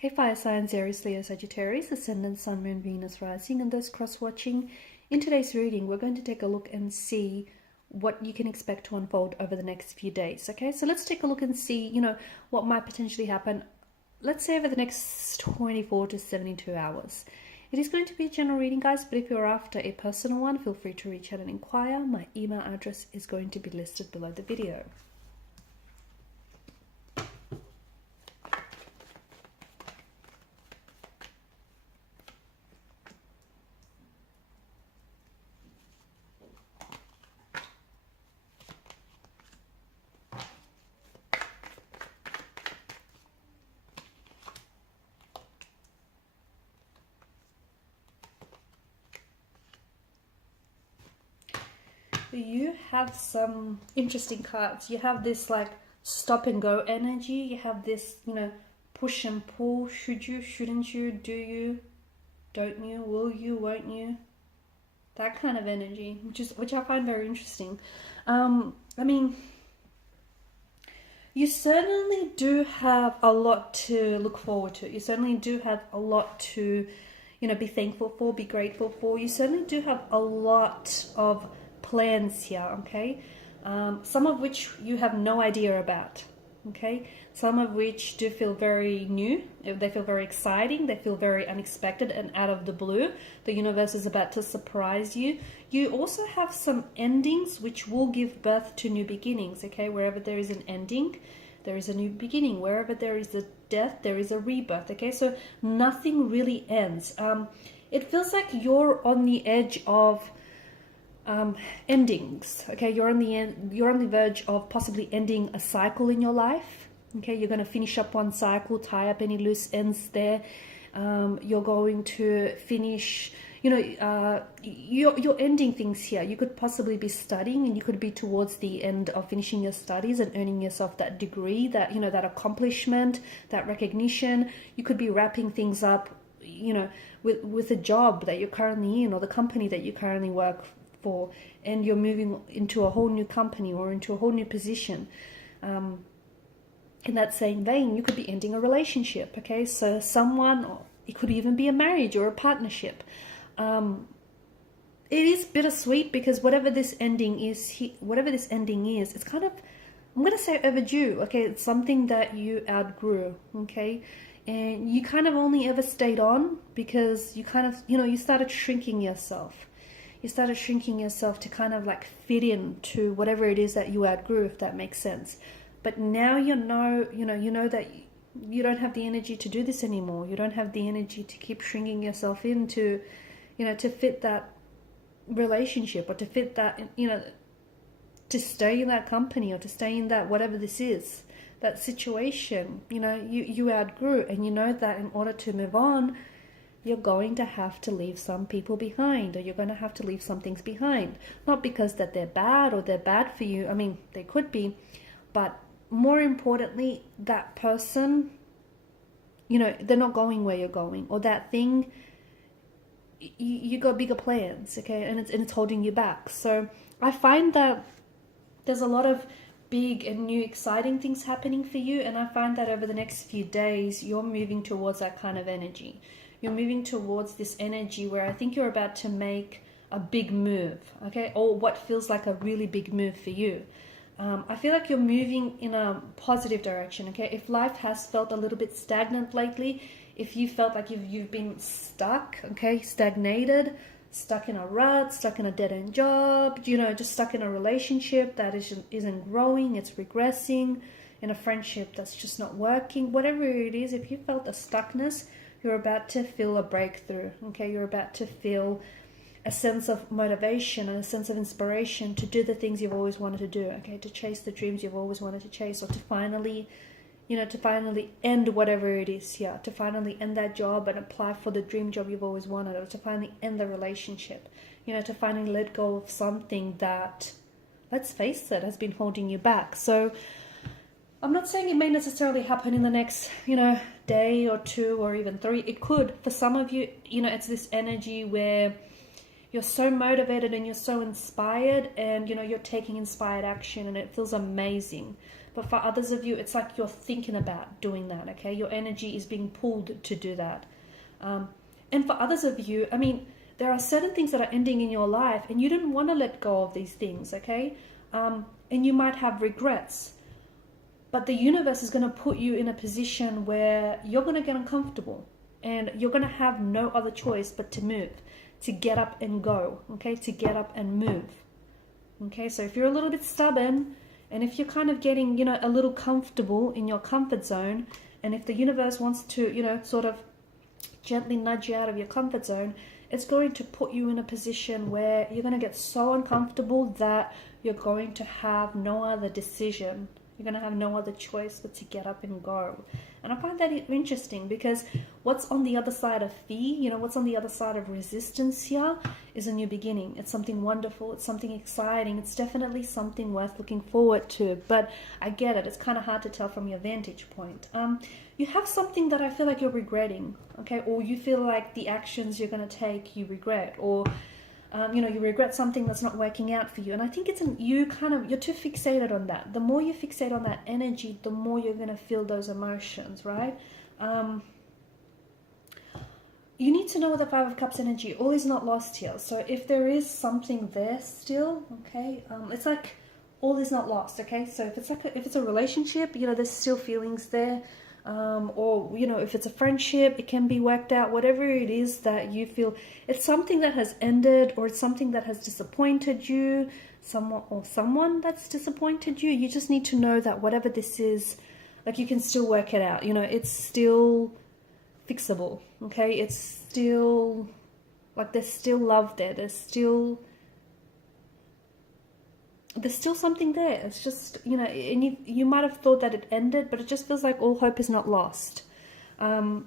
Hey fire signs, Aries, Leo, Sagittarius, Ascendant, Sun, Moon, Venus, Rising, and those cross-watching. In today's reading, we're going to take a look and see what you can expect to unfold over the next few days, okay? So let's take a look and see, what might potentially happen, let's say over the next 24 to 72 hours. It is going to be a general reading, guys, but if you're after a personal one, feel free to reach out and inquire. My email address is going to be listed below the video. You have some interesting cards. You have this like stop and go energy. You have this, push and pull. Should you, shouldn't you, do you, don't you, will you, won't you? That kind of energy, which I find very interesting. You certainly do have a lot to look forward to. You certainly do have a lot to, be thankful for, be grateful for. You certainly do have a lot of plans here, okay? Some of which you have no idea about, okay? Some of which do feel very new. They feel very exciting. They feel very unexpected and out of the blue. The universe is about to surprise you. You also have some endings which will give birth to new beginnings, okay? Wherever there is an ending, there is a new beginning. Wherever there is a death, there is a rebirth, okay? So nothing really ends. It feels like you're on the edge of endings, okay? You're on the verge of possibly ending a cycle in your life, okay? You're going to finish up one cycle, tie up any loose ends there. You're going to finish, you're ending things here. You could possibly be studying, and you could be towards the end of finishing your studies and earning yourself that degree, that that accomplishment, that recognition. You could be wrapping things up, with a job that you're currently in, or the company that you currently work for, and you're moving into a whole new company or into a whole new position. In that same vein, you could be ending a relationship, okay? So someone, or it could even be a marriage or a partnership. It is bittersweet because whatever this ending is, it's kind of, I'm going to say overdue, okay? It's something that you outgrew, okay? And you kind of only ever stayed on because you kind of, you started shrinking yourself. You started shrinking yourself to kind of like fit in to whatever it is that you outgrew, if that makes sense. But now you know that you don't have the energy to do this anymore. You don't have the energy to keep shrinking yourself into, to fit that relationship, or to fit that, to stay in that company, or to stay in that whatever this is, that situation. You outgrew, and you know that in order to move on, you're going to have to leave some people behind, or you're going to have to leave some things behind. Not because that they're bad or they're bad for you. I mean, they could be, but more importantly, that person, they're not going where you're going, or that thing, you got bigger plans, okay, and it's holding you back. So I find that there's a lot of big and new exciting things happening for you, and I find that over the next few days, you're moving towards that kind of energy. You're moving towards this energy where I think you're about to make a big move, okay? Or what feels like a really big move for you. I feel like you're moving in a positive direction, okay? If life has felt a little bit stagnant lately, if you felt like you've been stuck, okay, stagnated, stuck in a rut, stuck in a dead-end job, just stuck in a relationship that isn't growing, it's regressing, in a friendship that's just not working, whatever it is, if you felt a stuckness, you're about to feel a breakthrough, okay? You're about to feel a sense of motivation and a sense of inspiration to do the things you've always wanted to do, okay? To chase the dreams you've always wanted to chase, or to finally, end whatever it is here, to finally end that job and apply for the dream job you've always wanted, or to finally end the relationship, to finally let go of something that, let's face it, has been holding you back. So I'm not saying it may necessarily happen in the next, day or two or even 3. It could. For some of you, it's this energy where you're so motivated and you're so inspired, and, you're taking inspired action, and it feels amazing. But for others of you, it's like you're thinking about doing that, okay? Your energy is being pulled to do that. And for others of you, I mean, there are certain things that are ending in your life and you didn't want to let go of these things, okay? And you might have regrets. But the universe is going to put you in a position where you're going to get uncomfortable and you're going to have no other choice but to move, to get up and go, okay? To get up and move, okay? So if you're a little bit stubborn and if you're kind of getting, you know, a little comfortable in your comfort zone, and if the universe wants to, you know, sort of gently nudge you out of your comfort zone, it's going to put you in a position where you're going to get so uncomfortable that you're going to have no other decision. You're going to have no other choice but to get up and go. And I find that interesting because what's on the other side of fear, you know, what's on the other side of resistance here is a new beginning. It's something wonderful. It's something exciting. It's definitely something worth looking forward to. But I get it. It's kind of hard to tell from your vantage point. You have something that I feel like you're regretting, okay? Or you feel like the actions you're going to take you regret, or you know, you regret something that's not working out for you. And I think it's you're too fixated on that. The more you fixate on that energy, the more you're going to feel those emotions, right? You need to know with the Five of Cups energy, all is not lost here. So if there is something there still, okay, it's like all is not lost, okay? So if it's a relationship, you know, there's still feelings there. Or, you know, if it's a friendship, it can be worked out. Whatever it is that you feel, it's something that has ended, or it's something that has disappointed you, someone that's disappointed you. You just need to know that whatever this is, like, you can still work it out. You know, it's still fixable, okay? It's still, like, there's still love there. There's still something there. It's just, you know, and you might have thought that it ended, but it just feels like all hope is not lost. But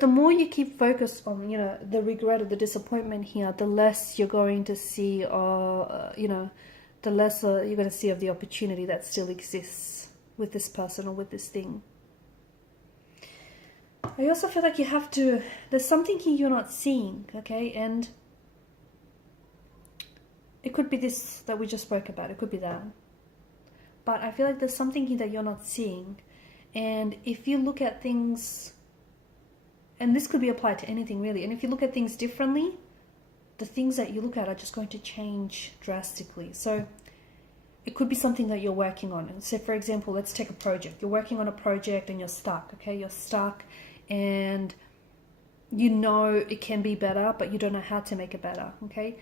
the more you keep focused on, you know, the regret or the disappointment here, the less you're going to see, you know, the less you're going to see of the opportunity that still exists with this person or with this thing. I also feel like there's something here you're not seeing, okay? And it could be this that we just spoke about. It could be that. But I feel like there's something here that you're not seeing. And if you look at things, and this could be applied to anything really, and if you look at things differently, the things that you look at are just going to change drastically. So it could be something that you're working on. And so, for example, let's take a project. You're working on a project and you're stuck, okay? You're stuck and you know it can be better, but you don't know how to make it better, okay?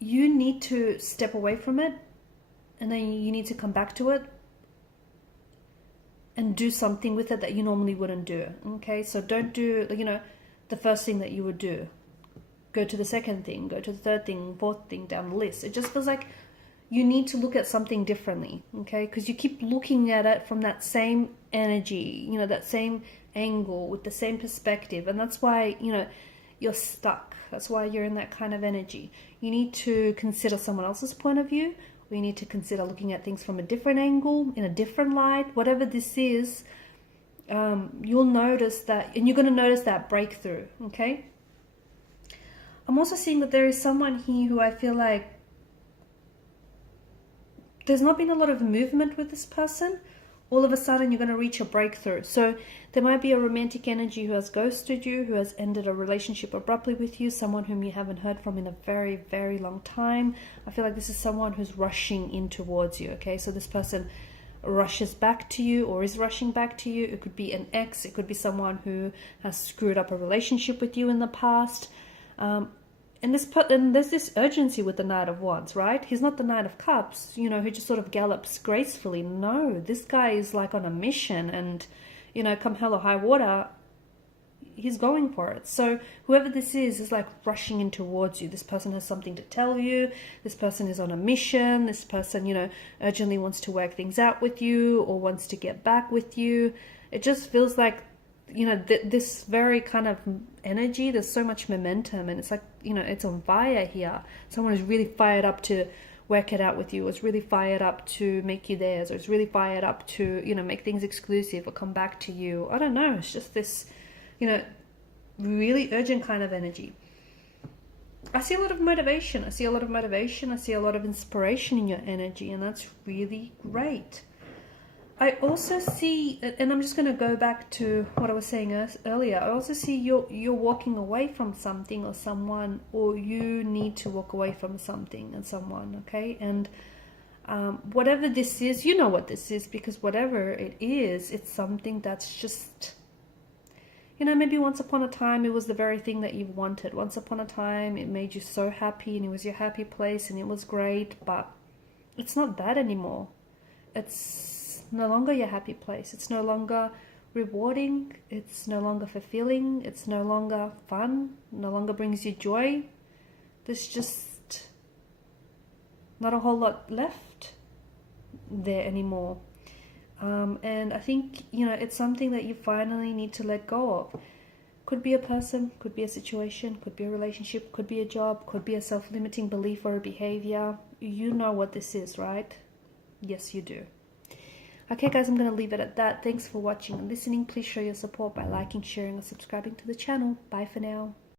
You need to step away from it, and then you need to come back to it and do something with it that you normally wouldn't do, okay? So don't do, you know, the first thing that you would do. Go to the second thing, go to the third thing, fourth thing down the list. It just feels like you need to look at something differently, okay? Because you keep looking at it from that same energy, you know, that same angle with the same perspective. And that's why, you know, you're stuck. That's why you're in that kind of energy. You need to consider someone else's point of view. We need to consider looking at things from a different angle, in a different light. Whatever this is, you'll notice that, and you're going to notice that breakthrough, okay? I'm also seeing that there is someone here who I feel like there's not been a lot of movement with this person. All of a sudden you're going to reach a breakthrough. So there might be a romantic energy who has ghosted you, who has ended a relationship abruptly with you, someone whom you haven't heard from in a very, very long time. I feel like this is someone who's rushing in towards you, okay? So this person rushes back to you or is rushing back to you. It could be an ex. It could be someone who has screwed up a relationship with you in the past. And there's this urgency with the Knight of Wands, right? He's not the Knight of Cups, you know, who just sort of gallops gracefully. No, this guy is like on a mission, and, you know, come hell or high water, he's going for it. So whoever this is like rushing in towards you. This person has something to tell you. This person is on a mission. This person, you know, urgently wants to work things out with you or wants to get back with you. It just feels like, you know, this very kind of energy, there's so much momentum, and it's like, you know, it's on fire here. Someone is really fired up to work it out with you, or is really fired up to make you theirs, or is really fired up to, you know, make things exclusive or come back to you. I don't know, it's just this, you know, really urgent kind of energy. I see a lot of motivation. I see a lot of motivation. I see a lot of inspiration in your energy, and that's really great. I also see, and I'm just going to go back to what I was saying earlier. I also see you're walking away from something or someone, or you need to walk away from something and someone, okay? And whatever this is, you know what this is, because whatever it is, it's something that's just, you know, maybe once upon a time it was the very thing that you wanted. Once upon a time it made you so happy and it was your happy place and it was great, but it's not that anymore. It's no longer your happy place. It's no longer rewarding. It's no longer fulfilling. It's no longer fun. No longer brings you joy. There's just not a whole lot left there anymore. And I think, you know, it's something that you finally need to let go of. Could be a person, could be a situation, could be a relationship, could be a job, could be a self-limiting belief or a behavior. You know what this is, right? Yes, you do. Okay, guys, I'm going to leave it at that. Thanks for watching and listening. Please show your support by liking, sharing, or subscribing to the channel. Bye for now.